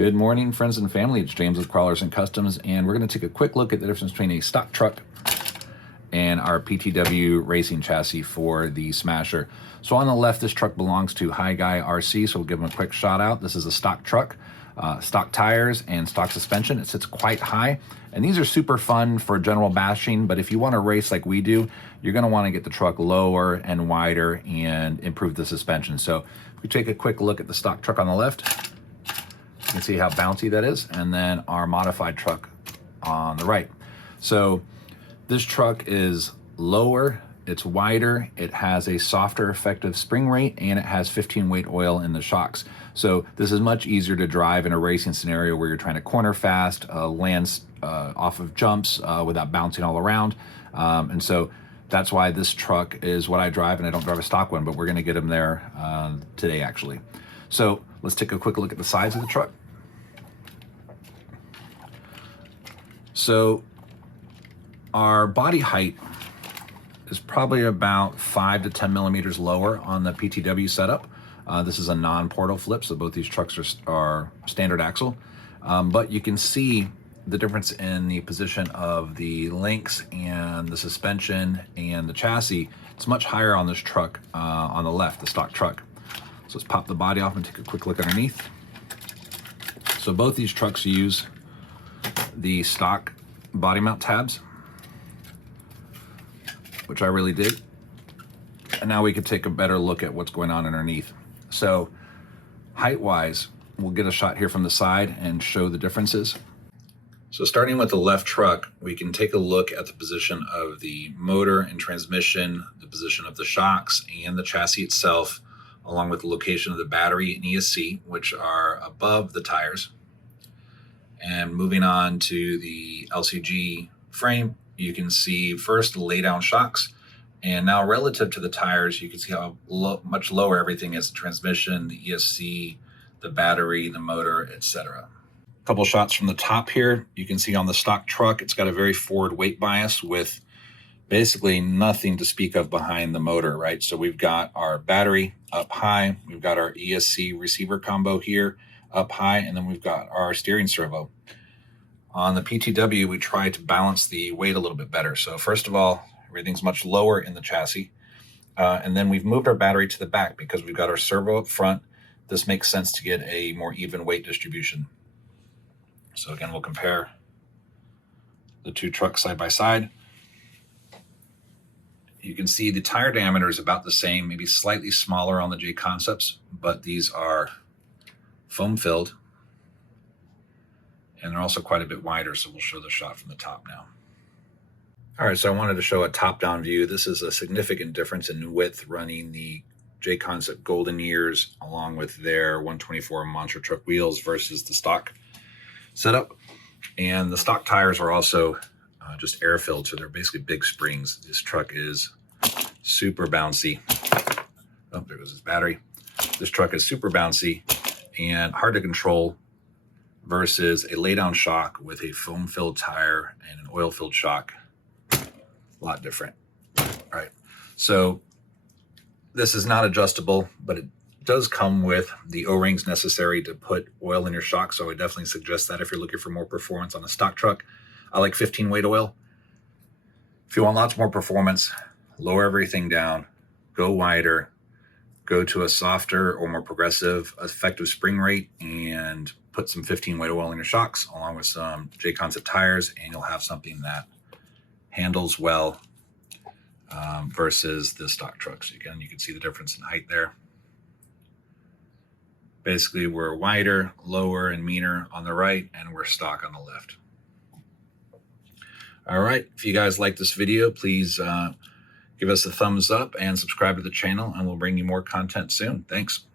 Good morning, friends and family. It's James with Crawlers and Customs, and we're going to take a quick look at the difference between a stock truck and our PTW racing chassis for the Smasher. So on the left, this truck belongs to Hi Guy RC, so we'll give them a quick shout out. This is a stock truck, stock tires and stock suspension. It sits quite high, and these are super fun for general bashing, but if you want to race like we do, you're going to want to get the truck lower and wider and improve the suspension. So if we take a quick look at the stock truck on the left, you can see how bouncy that is, and then our modified truck on the right. So this truck is lower, it's wider, it has a softer effective spring rate, and it has 15 weight oil in the shocks. So this is much easier to drive in a racing scenario where you're trying to corner fast, land off of jumps without bouncing all around. And so that's why this truck is what I drive, and I don't drive a stock one, but we're gonna get them there today actually. So let's take a quick look at the size of the truck. So our body height is probably about 5 to 10 millimeters lower on the PTW setup. This is a non-portal flip, so both these trucks are standard axle. But you can see the difference in the position of the links and the suspension and the chassis. It's much higher on this truck on the left, the stock truck. So let's pop the body off and take a quick look underneath. So both these trucks use the stock body mount tabs, which I really dig. And now we can take a better look at what's going on underneath. So height-wise, we'll get a shot here from the side and show the differences. So starting with the left truck, we can take a look at the position of the motor and transmission, the position of the shocks and the chassis itself, along with the location of the battery and ESC, which are above the tires. And moving on to the LCG frame, you can see first the lay down shocks. And now relative to the tires, you can see how much lower everything is: the transmission, the ESC, the battery, the motor, etc. A couple shots from the top here. You can see on the stock truck, it's got a very forward weight bias with basically nothing to speak of behind the motor, right? So we've got our battery up high, we've got our ESC receiver combo here up high, and then we've got our steering servo. On the PTW, we try to balance the weight a little bit better. So first of all, everything's much lower in the chassis. And then we've moved our battery to the back because we've got our servo up front. This makes sense to get a more even weight distribution. So again, we'll compare the two trucks side by side. You can see the tire diameter is about the same, maybe slightly smaller on the J Concepts, but these are foam filled, and they're also quite a bit wider, so we'll show the shot from the top now. All right, so I wanted to show a top-down view. This is a significant difference in width running the J Concept Golden Years along with their 124 Monster Truck wheels versus the stock setup. And the stock tires are also just air-filled, so they're basically big springs. This truck is super bouncy. Oh, there goes his battery. This truck is super bouncy and hard to control versus a lay-down shock with a foam-filled tire and an oil-filled shock. A lot different. All right, so this is not adjustable, but it does come with the O-rings necessary to put oil in your shock, so I definitely suggest that if you're looking for more performance on a stock truck. I like 15 weight oil. If you want lots more performance, lower everything down, go wider, go to a softer or more progressive effective spring rate, and put some 15 weight oil in your shocks along with some J Concept tires, and you'll have something that handles well versus the stock trucks. Again, you can see the difference in height there. Basically, we're wider, lower, and meaner on the right, and we're stock on the left. All right, if you guys like this video, please give us a thumbs up and subscribe to the channel, and we'll bring you more content soon. Thanks.